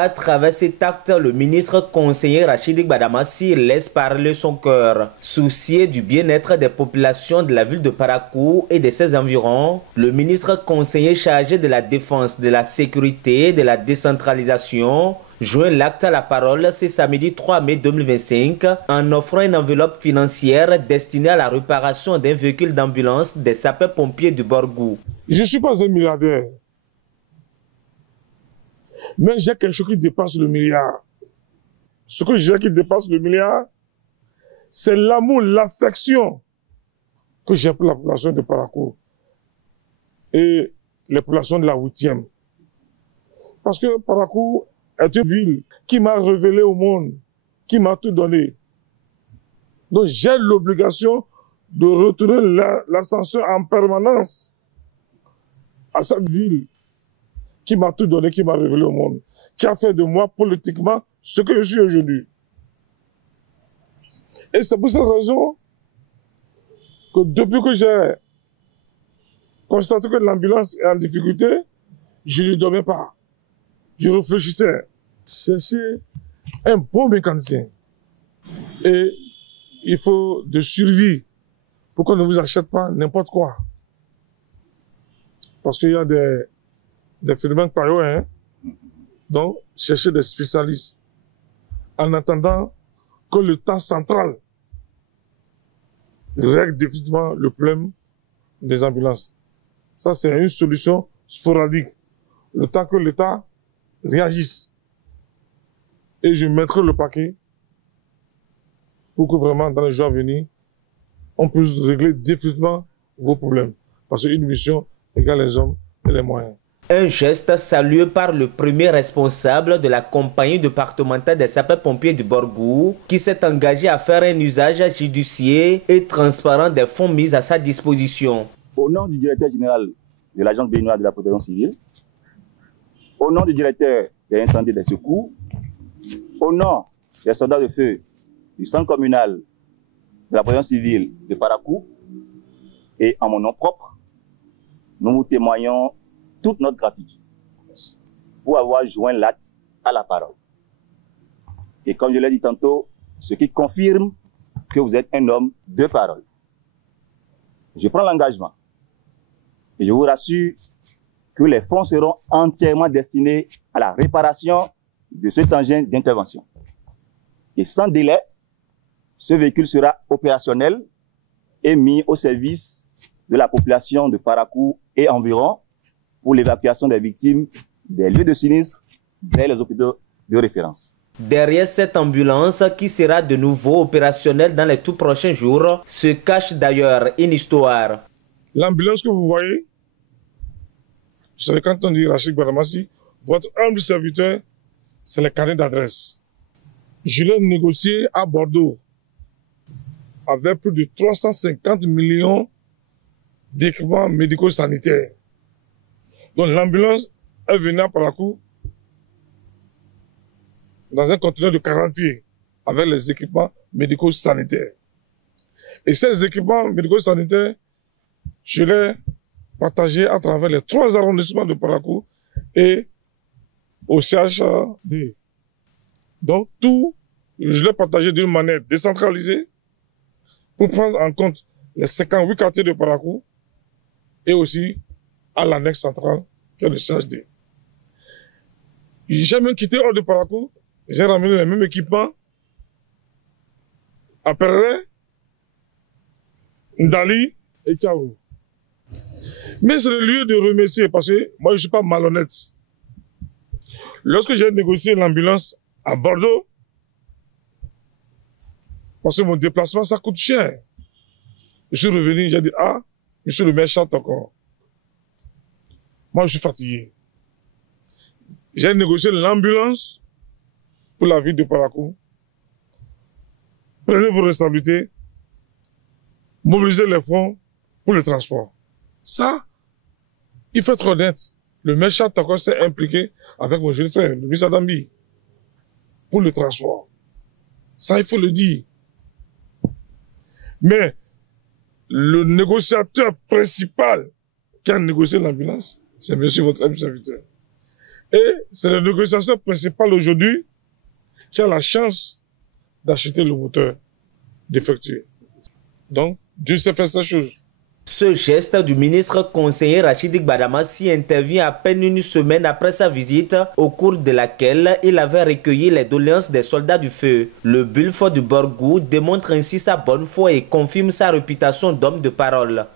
À travers cet acte, le ministre conseiller Rachidi Gbadamassi laisse parler son cœur. Soucié du bien-être des populations de la ville de Parakou et de ses environs, le ministre conseiller chargé de la défense, de la sécurité et de la décentralisation joint l'acte à la parole ce samedi 3 mai 2025 en offrant une enveloppe financière destinée à la réparation d'un véhicule d'ambulance des sapeurs-pompiers du Borgou. Je ne suis pas un milliardaire, mais j'ai quelque chose qui dépasse le milliard. Ce que j'ai qui dépasse le milliard, c'est l'amour, l'affection que j'ai pour la population de Parakou et les populations de la 8e. Parce que Parakou est une ville qui m'a révélé au monde, qui m'a tout donné. Donc j'ai l'obligation de retourner l'ascension en permanence à cette ville qui m'a tout donné, qui m'a révélé au monde, qui a fait de moi politiquement ce que je suis aujourd'hui. Et c'est pour cette raison que depuis que j'ai constaté que l'ambulance est en difficulté, je ne lui dormais pas. Je réfléchissais, chercher un bon mécanicien. Et il faut de survie pour qu'on ne vous achète pas n'importe quoi. Parce qu'il y a des phénomènes pareils, hein. Donc, chercher des spécialistes. En attendant que l'État central règle définitivement le problème des ambulances. Ça, c'est une solution sporadique. Le temps que l'État réagisse. Et je mettrai le paquet pour que vraiment, dans les jours à venir, on puisse régler définitivement vos problèmes. Parce qu'une mission égale les hommes et les moyens. Un geste salué par le premier responsable de la compagnie départementale des sapeurs-pompiers du Borgou, qui s'est engagé à faire un usage judicieux et transparent des fonds mis à sa disposition. Au nom du directeur général de l'Agence béninoise de la protection civile, au nom du directeur des incendies et des secours, au nom des soldats de feu du centre communal de la protection civile de Parakou et en mon nom propre, nous vous témoignons toute notre gratitude pour avoir joint l'acte à la parole. Et comme je l'ai dit tantôt, ce qui confirme que vous êtes un homme de parole. Je prends l'engagement et je vous rassure que les fonds seront entièrement destinés à la réparation de cet engin d'intervention. Et sans délai, ce véhicule sera opérationnel et mis au service de la population de Parakou et environ pour l'évacuation des victimes des lieux de sinistre vers les hôpitaux de référence. Derrière cette ambulance qui sera de nouveau opérationnelle dans les tout prochains jours, se cache d'ailleurs une histoire. L'ambulance que vous voyez, vous savez, quand on dit Rachidi Gbadamassi, votre humble serviteur, c'est le carnet d'adresse. Je l'ai négocié à Bordeaux avec plus de 350 millions d'équipements médico-sanitaires. Donc l'ambulance est venue à Parakou dans un conteneur de 40 pieds avec les équipements médico-sanitaires. Et ces équipements médico-sanitaires, je les partagés à travers les 3 arrondissements de Parakou et au CHD. Donc tout, je l'ai partagé d'une manière décentralisée pour prendre en compte les 58 quartiers de Parakou et aussi à l'annexe centrale qui est le CHD. J'ai même quitté hors de Parakou, j'ai ramené les mêmes équipements à Perret, Ndali et Tchao. Mais c'est le lieu de remercier parce que moi je ne suis pas malhonnête. Lorsque j'ai négocié l'ambulance à Bordeaux, parce que mon déplacement ça coûte cher, je suis revenu, j'ai dit, ah, monsieur le maire chante encore. Moi je suis fatigué. J'ai négocié l'ambulance pour la ville de Parakou. Prenez vos responsabilités, mobilisez les fonds pour le transport. Ça, il faut être honnête. Le maire Chantakor s'est impliqué avec mon directeur, le ministre Adambi, pour le transport. Ça, il faut le dire. Mais le négociateur principal qui a négocié l'ambulance, c'est monsieur votre serviteur. Et c'est le négociateur principal aujourd'hui qui a la chance d'acheter le moteur défectueux. Donc, Dieu sait faire sa chose. Ce geste du ministre conseiller Rachidi Gbadamassi intervient à peine une semaine après sa visite, au cours de laquelle il avait recueilli les doléances des soldats du feu. Le Bulford du Borgou démontre ainsi sa bonne foi et confirme sa réputation d'homme de parole.